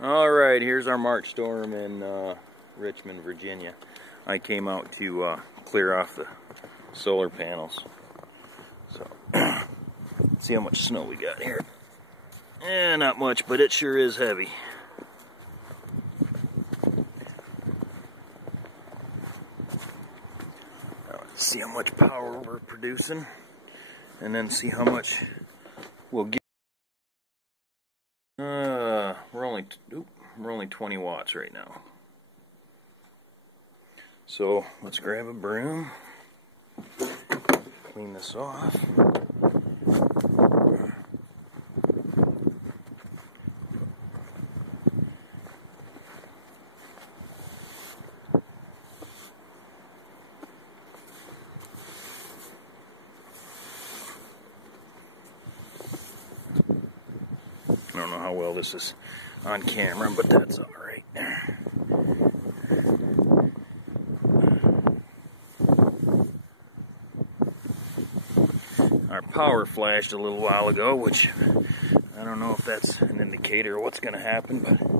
Alright, here's our March storm in Richmond, Virginia. I came out to clear off the solar panels. So, let's see how much snow we got here. Not much, but it sure is heavy. Now, let's see how much power we're producing, and then see how much we'll get. We're only 20 watts right now. So let's grab a broom, clean this off. I don't know how well this is on camera, but that's all right. Our power flashed a little while ago, which I don't know if that's an indicator of what's going to happen, but